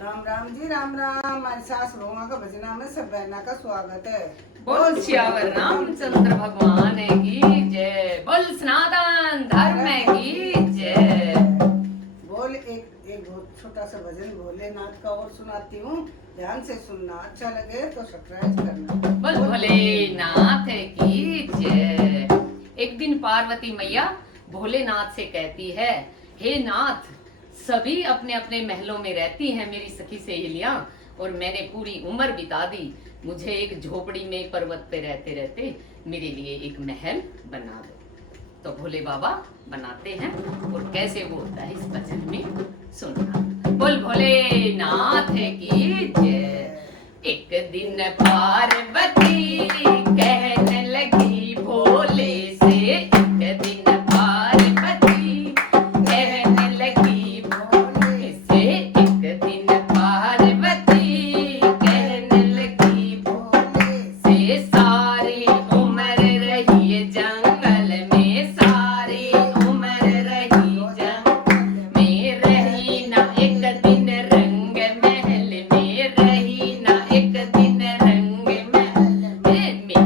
राम राम जी राम राम। हमारी सास बहुमा का भजना में सब बहना का स्वागत है। बोल सियावर रामचंद्र भगवान की जय। बोल सनातन धर्म की जय। बोल एक बहुत छोटा सा भजन भोलेनाथ का और सुनाती हूँ, ध्यान से सुनना। अच्छा लगे तो सब्सक्राइब करना। बोल भोलेनाथ की जय। एक दिन पार्वती मैया भोलेनाथ से कहती है, हे नाथ, सभी अपने अपने महलों में रहती हैं मेरी सखी सहेलियां, और मैंने पूरी उम्र बिता दी। मुझे एक झोपड़ी में पर्वत पे रहते रहते मेरे लिए एक महल बना दो। तो भोले बाबा बनाते हैं, और कैसे वो होता है इस भजन में सुनना। बोल भोलेनाथ की जय। एक दिन पार्वती कहने लगी भोले से, एक दिन पार्वती कहने लगी भोले से, एक दिन पार्वती कहने लगी भोले से, सारी उम्र रही जंगल में, सारी उम्र रही जंगल में, रही ना एक दिन रंग महल में, रही ना एक दिन रंग महल में,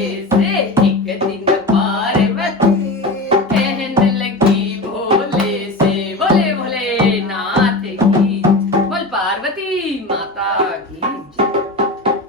से